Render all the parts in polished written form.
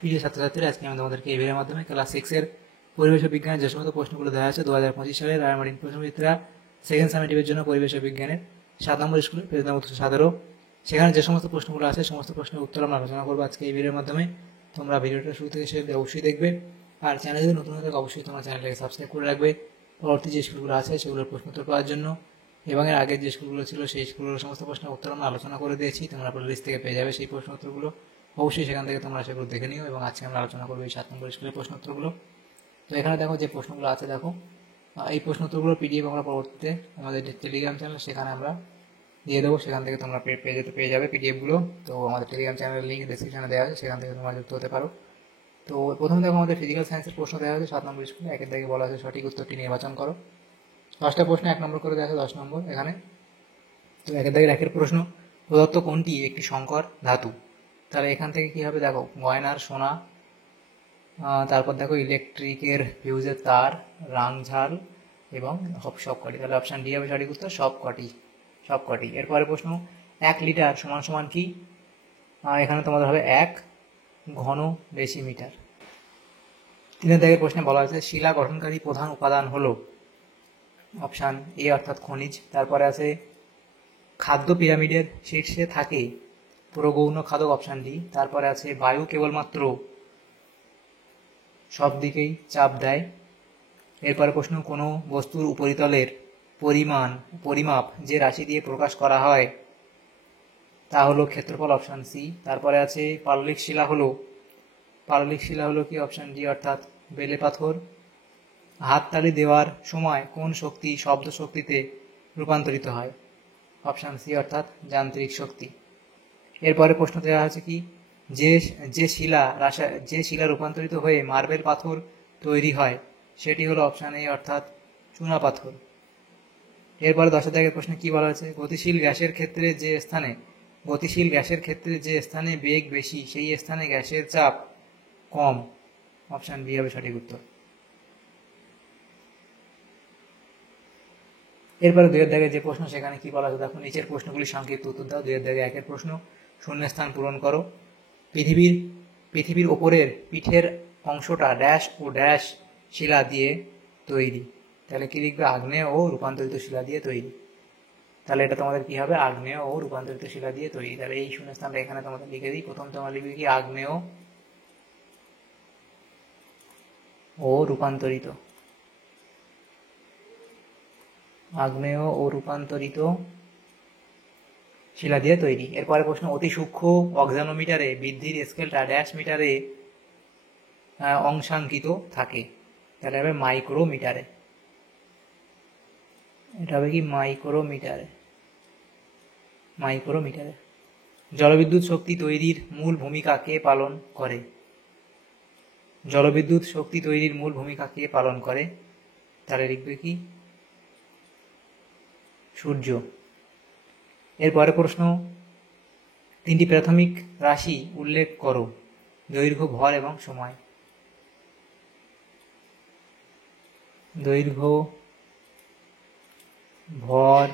প্রিয় ছাত্রছাত্রীরা, আজকে আমি তোমাদেরকে এই ভিডিওর মাধ্যমে ক্লাস 6 এর পরিবেশ বিজ্ঞানের যে সমস্ত প্রশ্নগুলো দেওয়া আছে 2025 সালের রায় মার্টিন প্রশ্নবিচিত্রা সেকেন্ড সামেটিভের জন্য পরিবেশ বিজ্ঞানের 7 নম্বর স্কুলে পেজ নম্বর 17, সেখানে যে সমস্ত প্রশ্নগুলো আছে সমস্ত প্রশ্নের উত্তর আমরা আলোচনা করবো আজকে এই ভিডিওর মাধ্যমে। তোমরা ভিডিওটা শুরু থেকে শেষ অবশ্যই দেখবে, আর চ্যানেলে যদি নতুন হয়ে থাকে অবশ্যই তোমার চ্যানেলটাকে সাবস্ক্রাইব করে রাখবে পরবর্তী যে স্কুলগুলো আছে সেগুলোর প্রশ্ন উত্তর পাওয়ার জন্য। এবং এর আগের যে স্কুলগুলো ছিল সেই স্কুলগুলোর সমস্ত প্রশ্নের উত্তর আমরা আলোচনা করে দিয়েছি, তোমরা প্লেলিস্ট থেকে পেয়ে যাবে সেই প্রশ্ন উত্তরগুলো। অবশ্যই সেখান থেকে তোমরা সেগুলো দেখে নিও। এবং আজকে আমরা আলোচনা করবো এই 7 নম্বর স্কুলের প্রশ্ন উত্তরগুলো। তো এখানে দেখো যে প্রশ্নগুলো আছে, দেখো এই প্রশ্ন উত্তরগুলো পিডিএফ আমরা পরবর্তীতে আমাদের টেলিগ্রাম চ্যানেল সেখানে আমরা দিয়ে দেবো, সেখান থেকে তোমরা পেয়ে যাবে পিডিএফগুলো। তো আমাদের টেলিগ্রাম চ্যানেলের লিঙ্ক ডেসক্রিপশনে দেওয়া আছে, সেখান থেকে তোমরা যুক্ত হতে পারো। তো প্রথমে দেখো আমাদের ফিজিক্যাল সায়েন্সের প্রশ্ন দেওয়া আছে 7 নম্বর স্কুলে। একের দিকে বলা আছে সঠিক উত্তরটি নির্বাচন করো। 10টা প্রশ্ন 1 নম্বর করে দেওয়া আছে, 10 নম্বর এখানে। তো একের দিকে একের প্রশ্ন, প্রদত্ত কোনটি একটি সংকর ধাতু? তাহলে এখান থেকে কি হবে দেখো, গয়নার সোনা, তারপর দেখো ইলেকট্রিকের ফিউজের তার, রাংঝাল এবং সবকটি। তাহলে অপশান ডি হবে সঠিক উত্তর, সবকটি। এরপরে প্রশ্ন, 1 লিটার সমান সমান কি? এখানে তোমাদের হবে 1 ঘন ডেসিমিটার। 3 দাগের প্রশ্নে বলা হয়েছে শিলা গঠনকারী প্রধান উপাদান হলো অপশান এ অর্থাৎ খনিজ। তারপরে আছে খাদ্য পিরামিডের শীর্ষে থাকে প্রগৌণ খাদক, অপশান ডি। তারপরে আছে বায়ু কেবলমাত্র সব দিকেই চাপ দেয়। এরপরে প্রশ্ন, কোনো বস্তুর উপরিতলের পরিমাপ যে রাশি দিয়ে প্রকাশ করা হয় তা হলো ক্ষেত্রফল, অপশান সি। তারপরে আছে পাললিক শিলা হলো কি? অপশান ডি অর্থাৎ বেলে পাথর। হাততালি দেওয়ার সময় কোন শক্তি শব্দ শক্তিতে রূপান্তরিত হয়? অপশান সি অর্থাৎ যান্ত্রিক শক্তি। এরপরে প্রশ্ন দেওয়া আছে কি, যে শিলা রূপান্তরিত হয়ে মার্বেল পাথর তৈরি হয় সেটি হলো অপশান এ অর্থাৎ চুনা পাথর। এরপরে 10 দাগের প্রশ্নে কি বলা হয়েছে, গতিশীল গ্যাসের ক্ষেত্রে যে স্থানে বেগ বেশি সেই স্থানে গ্যাসের চাপ কম, অপশান বি হবে সঠিক উত্তর। এরপরে 2 দাগের যে প্রশ্ন সেখানে কি বলা আছে দেখো, নিচের প্রশ্নগুলি সংক্ষিপ্ত উত্তর দাও। 2 দাগে একের প্রশ্ন, শূন্যস্থান পূরণ করো। পৃথিবীর ওপরের পিঠের অংশটা ড্যাশ ও ড্যাশ শিলা দিয়ে তৈরি। তাহলে কি লিখবে? আগ্নেয় ও রূপান্তরিত শিলা দিয়ে তৈরি। তাহলে এটা তোমাদের কি হবে? আগ্নেয় ও রূপান্তরিত শিলা দিয়ে তৈরি। তাহলে এই শূন্যস্থানটা এখানে তোমাদের লিখে দিই। প্রথম তোমরা লিখবে কি, আগ্নেয় ও রূপান্তরিত শিলা দিয়ে তৈরি। এরপরে প্রশ্ন, অতি সূক্ষ্ম অক্সানোমিটারে বৃদ্ধির স্কেলটা ড্যাশ মিটারে অংশাঙ্কিত থাকে। তাহলে হবে মাইক্রোমিটারে। এটা হবে কি? মাইক্রোমিটারে। জলবিদ্যুৎ শক্তি তৈরির মূল ভূমিকা কে পালন করে? তাহলে লিখবে কি? সূর্য। এরপরে প্রশ্ন, 3টি প্রাথমিক রাশি উল্লেখ করো, দৈর্ঘ্য, ভর এবং সময়। দৈর্ঘ্য, ভর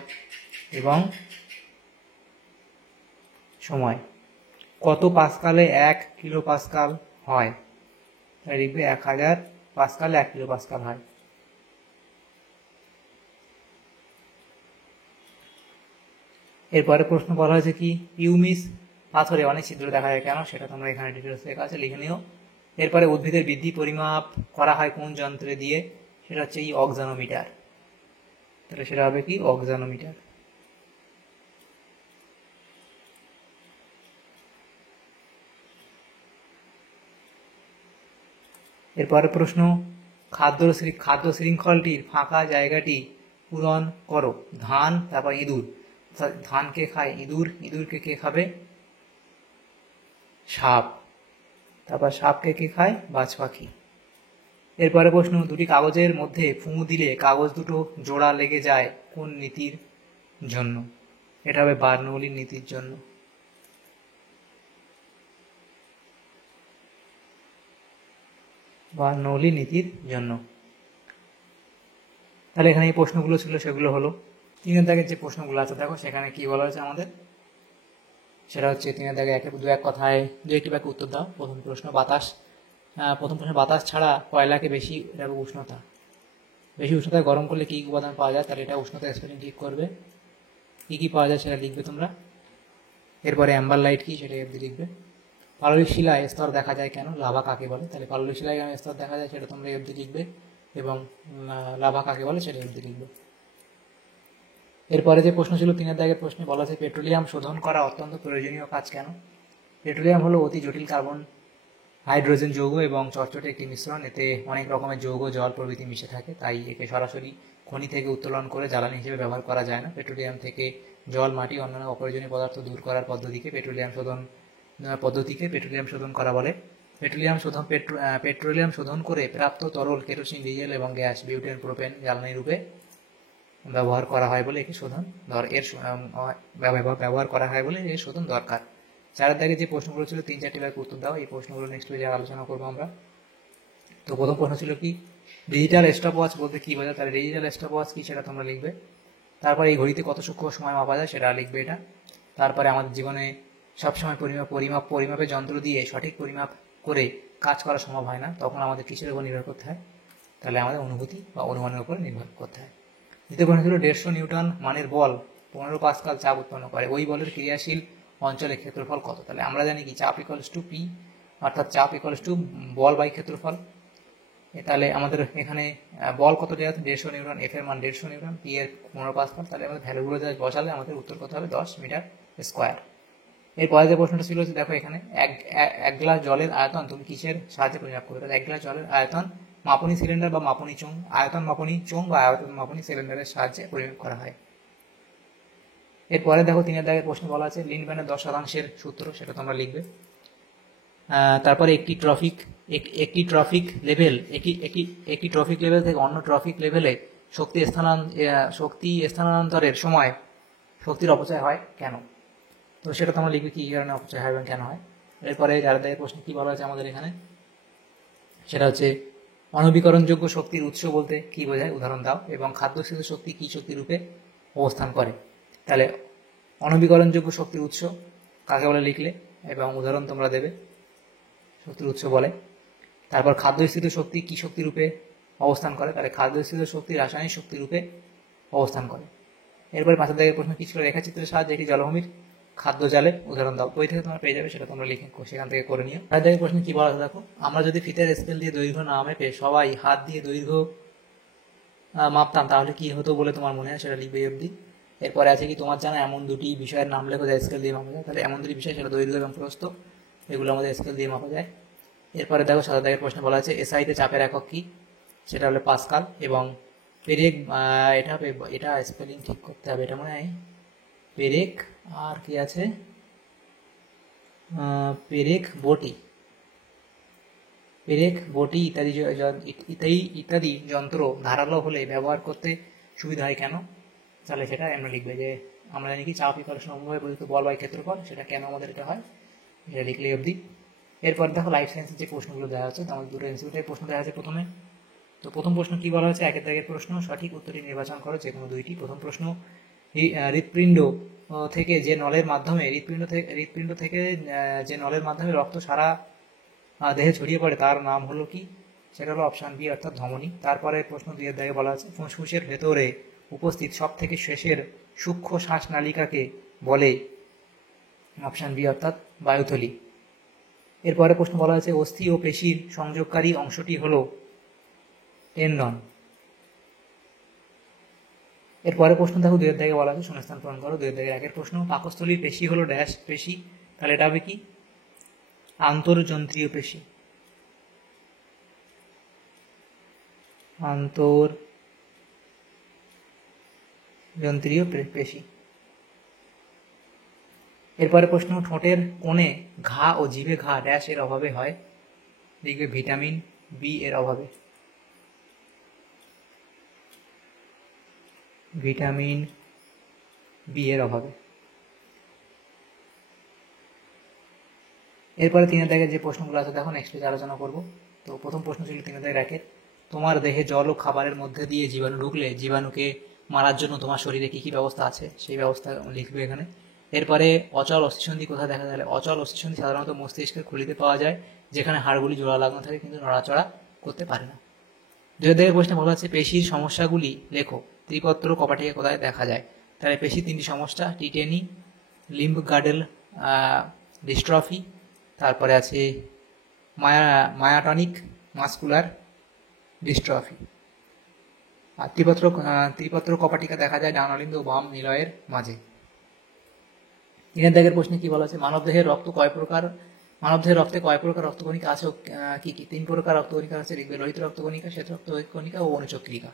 এবং সময়। কত পাস্কালে 1 কিলো পাস্কাল হয়? তাহলে লিখবে 1000 পাস্কালে 1 কিলো পাস্কাল হয়। এরপরে প্রশ্ন বলা হয়েছে কি, পিউমিস পাথরে অনেক ছিদ্র দেখা যায় কেন? সেটা তোমরা এখানে ডিটেলস লেখা আছে, লিখে নিও। এরপরে উদ্ভিদের বৃদ্ধি পরিমাপ করা হয় কোন যন্ত্রে দিয়ে? সেটা হচ্ছে এই অক্সানোমিটার। তাহলে সেটা হবে কি? অক্সানোমিটার। এরপরে প্রশ্ন, খাদ্য শৃঙ্খলটির ফাঁকা জায়গাটি পূরণ করো। ধান, তারপর ইঁদুর। ধানকে খায় ইঁদুর, ইঁদুরকে কে খাবে? সাপ। তারপর সাপকে কে খায়? বাজ পাখি। এরপরে প্রশ্ন, 2টি কাগজের মধ্যে ফুঁ দিলে কাগজ দুটো জোড়া লেগে যায় কোন নীতির জন্য? এটা হবে বার্নৌলির নীতির জন্য। তাহলে এখানে এই প্রশ্নগুলো ছিল, সেগুলো হলো। 3 দাগের যে প্রশ্নগুলো আছে দেখো, সেখানে কি বলা হয়েছে আমাদের, সেটা হচ্ছে 3 দাগে একে দু এক কথায় দু একটি বাক্যে উত্তর দাও। প্রথম প্রশ্ন বাতাস, প্রথম প্রশ্ন বাতাস ছাড়া কয়লাকে বেশি উষ্ণতা, বেশি উষ্ণতায় গরম করলে কী কী উপাদান পাওয়া যায়, তাহলে এটা উষ্ণতা স্পেলিং ঠিক করবে। কী কী পাওয়া যায় সেটা লিখবে তোমরা। এরপরে অ্যাম্বার লাইট কি সেটা এফ লিখবে। পাললিক শিলায় স্তর দেখা যায় কেন, লাভা কাকে বলে, তাহলে পাললিক শিলায় স্তর দেখা যায় সেটা তোমরা এফ লিখবে, এবং লাভা কাকে বলে সেটা এফ লিখবে। এরপরে যে প্রশ্ন ছিল 3 দাগের প্রশ্নে বলা আছে পেট্রোলিয়াম শোধন করা অত্যন্ত প্রয়োজনীয় কাজ কেন। পেট্রোলিয়াম হলো অতি জটিল কার্বন হাইড্রোজেন যৌগ এবং চটচটে একটি মিশ্রণ, এতে অনেক রকমের যৌগ জল প্রভৃতি মিশে থাকে, তাই একে সরাসরি খনি থেকে উত্তোলন করে জ্বালানি হিসেবে ব্যবহার করা যায় না। পেট্রোলিয়াম থেকে জল, মাটি, অন্যান্য অপ্রয়োজনীয় পদার্থ দূর করার পদ্ধতিকে পেট্রোলিয়াম শোধন করা বলে। পেট্রোলিয়াম শোধন করে প্রাপ্ত তরল কেরোসিন, ডিজেল এবং গ্যাস, বিউটেন, প্রোপেন জ্বালানি রূপে ব্যবহার করা হয় বলে ব্যবহার করা হয় বলে এর শোধন দরকার। 4 দাগে যে প্রশ্নগুলো ছিল 3-4টি বাক্যে উত্তর দাও। এই প্রশ্নগুলো নেক্সট পেজে আলোচনা করবো আমরা। তো প্রথম প্রশ্ন ছিল কি, ডিজিটাল স্টপ ওয়াচ বলতে কি বোঝায়, তাহলে ডিজিটাল স্টপ ওয়াচ কি সেটা তোমরা লিখবে। তারপরে এই ঘড়িতে কত সূক্ষ্ম সময় মাপা যায় সেটা লিখবে এটা। তারপরে আমাদের জীবনে সবসময় পরিমাপের যন্ত্র দিয়ে সঠিক পরিমাপ করে কাজ করা সম্ভব হয় না, তখন আমাদের কিসের উপর নির্ভর করতে হয়, তাহলে আমাদের অনুভূতি বা অনুমানের উপর নির্ভর করতে হয়। দ্বিতীয় প্রশ্ন ছিল 150 নিউটন মানের বল 15 পাস্কাল চাপ উৎপন্ন করে, ওই বলের ক্রিয়াশীল অঞ্চলের ক্ষেত্রফল কত। তাহলে আমরা জানি কি চাপ ইকুয়ালস টু পি, অর্থাৎ চাপ ইকুয়ালস টু বল বাই ক্ষেত্রফল। তাহলে আমাদের এখানে বল কত দেওয়া আছে 150 নিউটন, এফ এর মান 150 নিউটন, পি এর 15 পাস্কাল, তাহলে আমাদের ভ্যালুগুলো যা বসালে আমাদের উত্তর কত হবে 10 মিটার স্কোয়ার। এরপরে যে প্রশ্নটা ছিল দেখো এখানে এক গ্লাস জলের আয়তন তুমি কিসের সাহায্যে পরিমাপ করবে, তাহলে 1 গ্লাস জলের আয়তন মাপনী সিলিন্ডার বা মাপনী চোঙ, আয়তন মাপনী চোঙ বা আয়তন মাপনী সিলিন্ডারের সাহায্যে পরিমাপ করা হয়। এরপরে দেখো 3 দাগের প্রশ্ন বলা আছে লিন্ডম্যানের 10% সূত্র, সেটা তোমরা লিখবে। তারপরে একটি ট্রফিক লেভেল থেকে অন্য ট্রফিক লেভেলে শক্তি স্থানান্তরের সময় শক্তির অপচয় হয় কেন, তো সেটা তোমরা লিখবে কি কারণে অপচয় হয় এবং কেন হয়। এরপরে 4 দাগের প্রশ্ন কি বলা আছে আমাদের এখানে, সেটা হচ্ছে অনবীকরণযোগ্য শক্তির উৎস বলতে কি বোঝায়, উদাহরণ দাও, এবং খাদ্যস্থিত শক্তি কি শক্তি রূপে অবস্থান করে। তাহলে অনবীকরণযোগ্য শক্তির উৎস কাকে বলে লিখলে এবং উদাহরণ তোমরা দেবে শক্তির উৎস বলে। তারপর খাদ্যস্থিত শক্তি কি শক্তি রূপে অবস্থান করে, তাহলে খাদ্যস্থিত শক্তি রাসায়নিক শক্তি রূপে অবস্থান করে। এরপরে 5 দাগের প্রশ্ন কি ছিল, রেখাচিত্রের সাহায্যে একটি জলভূমির খাদ্য জালে উদাহরণ দাও, বই থেকে তোমরা পেয়ে যাবে, সেটা তোমরা লিখে সেখান থেকে করে নিও। 5 দাগের প্রশ্ন কি বলা আছে দেখো, আমরা যদি ফিতের স্কেল দিয়ে দৈর্ঘ্য না মেপে সবাই হাত দিয়ে দৈর্ঘ্য মাপতাম তাহলে কি হতো বলে তোমার মনে হয়, সেটা লিখবে অবধি। এরপরে আছে কি তোমার জানা এমন দুটি বিষয়ের নাম লেখো যা স্কেল দিয়ে মাপা যায়, তাহলে এমন দুটি বিষয় সেটা দৈর্ঘ্য এবং প্রস্থ, এগুলো আমাদের স্কেল দিয়ে মাপা যায়। এরপরে দেখো 7 দাগের প্রশ্ন বলা আছে এসআইতে চাপের একক কি, সেটা হলো পাস্কাল, এবং পেরেক এটা স্পেলিং ঠিক করতে হবে, এটা মনে হয় পেরেক আর কি আছে পেরেক বটি ইত্যাদি যন্ত্র ধারালো হলে ব্যবহার করতে সুবিধা হয় কেন, তাহলে সেটা আমরা লিখবে যে আমরা জানি কি চাপ ইকুয়াল সমভাবে পরিচিত বল বাই ক্ষেত্রফল, সেটা কেন আমাদের এটা হয় এটা লিখলে অবধি। এরপর দেখো লাইফ সায়েন্সের যে প্রশ্নগুলো দেওয়া হচ্ছে, আমাদের দুটো ইনস্টিটিউটের প্রশ্ন দেওয়া আছে প্রথমে। তো প্রথম প্রশ্ন কি বলা হচ্ছে, 1 দাগের প্রশ্ন সঠিক উত্তরটি নির্বাচন করো, যে কোনো দুইটি। প্রথম প্রশ্ন হৃৎপিণ্ড থেকে যে নলের মাধ্যমে রক্ত সারা দেহে ছড়িয়ে পড়ে তার নাম হলো কি, সেটা হলো অপশান বি অর্থাৎ ধমনী। তারপরে প্রশ্ন 2 দাগে বলা আছে ফুসফুসের ভেতরে উপস্থিত সব থেকে শেষের সূক্ষ্ম শ্বাসনালিকাকে বলে, অপশান বি অর্থাৎ বায়ুথলি। এরপরে প্রশ্ন বলা আছে অস্থি ও পেশির সংযোগকারী অংশটি হলো টেন্ডন। এরপরে প্রশ্ন দেখো 2 দাগে বলা আছে শূন্যস্থান পূরণ করো। 2 দাগের 1 প্রশ্ন পাকস্থলীর পেশি হলো ড্যাশ পেশি, তাহলে এটা হবে কি আন্তর্যন্ত্রীয় পেশি। আন্তর্যন্ত্রীয় পেশি। এরপরে প্রশ্ন ঠোঁটের কোণে ঘা ও জিভে ঘা ড্যাশ এর অভাবে হয়, লিখবে ভিটামিন বি এর অভাবে। ভিটামিন বি এর অভাবে। এরপরে 3 দাগের যে প্রশ্নগুলো আছে দেখো নেক্সট পেজে আলোচনা করব। তো প্রথম প্রশ্ন ছিল 3 দাগের 1, তোমার দেহে জল ও খাবারের মধ্যে দিয়ে জীবাণু ঢুকলে জীবাণুকে মারার জন্য তোমার শরীরে কি কি ব্যবস্থা আছে সেই ব্যবস্থা লিখবে এখানে। এরপরে অচল অস্থিসন্ধি কোথায় দেখা যায়? অচল অস্থিসন্ধি সাধারণত মস্তিষ্কের খুলিতে পাওয়া যায়, যেখানে হাড়গুলি জোড়া লাগানো থাকে কিন্তু নড়াচড়া করতে পারে না। 2000 প্রশ্নে বলা হচ্ছে পেশির সমস্যাগুলি লেখো। ত্রিপত্র কপাটিকা কোথায় দেখা যায়? তাহলে পেশির 3টি সমস্যা, টিটেনি, লিম্ব গার্ডেল ডিস্ট্রফি, তারপরে আছে মায়াটনিক মাস্কুলার ডিস্ট্রফি। আর ত্রিপত্র কপাটিকা দেখা যায় ডানালিম্ব ও বাম নিলয়ের মাঝে। 3 দাগের প্রশ্নে কি বলা আছে? মানবদেহের রক্তে কয় প্রকার রক্তকণিকা আছে? কি কি? 3 প্রকার রক্তকণিকা আছে, লিখবে লোহিত রক্তকণিকা, শ্বেত রক্তকণিকা ও অনুচক্রিকা।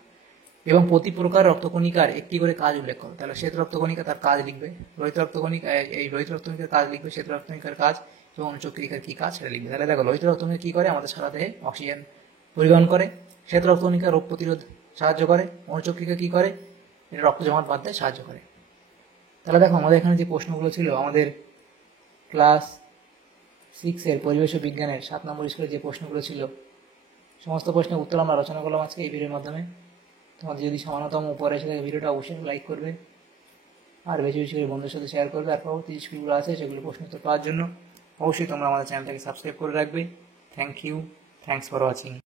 এবং প্রতি প্রকার রক্তকণিকার একটি করে কাজ উল্লেখ করো। তাহলে শ্বেত রক্তকণিকা তার কাজ লিখবে, লোহিত রক্তকণিকার কাজ লিখবে, শ্বেত রক্তকণিকার কাজ এবং অনুচক্রিকার কি কাজ সেটা লিখবে। তাহলে দেখো, লোহিত রক্তকণিকা কি করে? আমাদের সারা দেহে অক্সিজেন পরিবহন করে। শ্বেত রক্তকণিকা রোগ প্রতিরোধ সাহায্য করে। অনুচক্রিকা কি করে? এটা রক্ত জমাট বাঁধতে সাহায্য করে। তাহলে দেখো, আমাদের এখানে যে প্রশ্নগুলো ছিল, আমাদের ক্লাস 6 পরিবেশ ও বিজ্ঞানের 7 নম্বর স্কুলে যে প্রশ্নগুলো ছিল, সমস্ত প্রশ্নের উত্তর আমরা আলোচনা করলাম আজকে এই ভিডিওর মাধ্যমে। তোমাদের যদি সামান্যতম উপরে এসে থাকে ভিডিওটা অবশ্যই লাইক করবে, আর বেশি বেশি করে বন্ধুদের সাথে শেয়ার করবে। আর পরবর্তী যে স্কুলগুলো আছে সেগুলো প্রশ্ন উত্তর পাওয়ার জন্য অবশ্যই তোমরা আমাদের চ্যানেলটাকে সাবস্ক্রাইব করে রাখবে। Thank you, thanks for watching.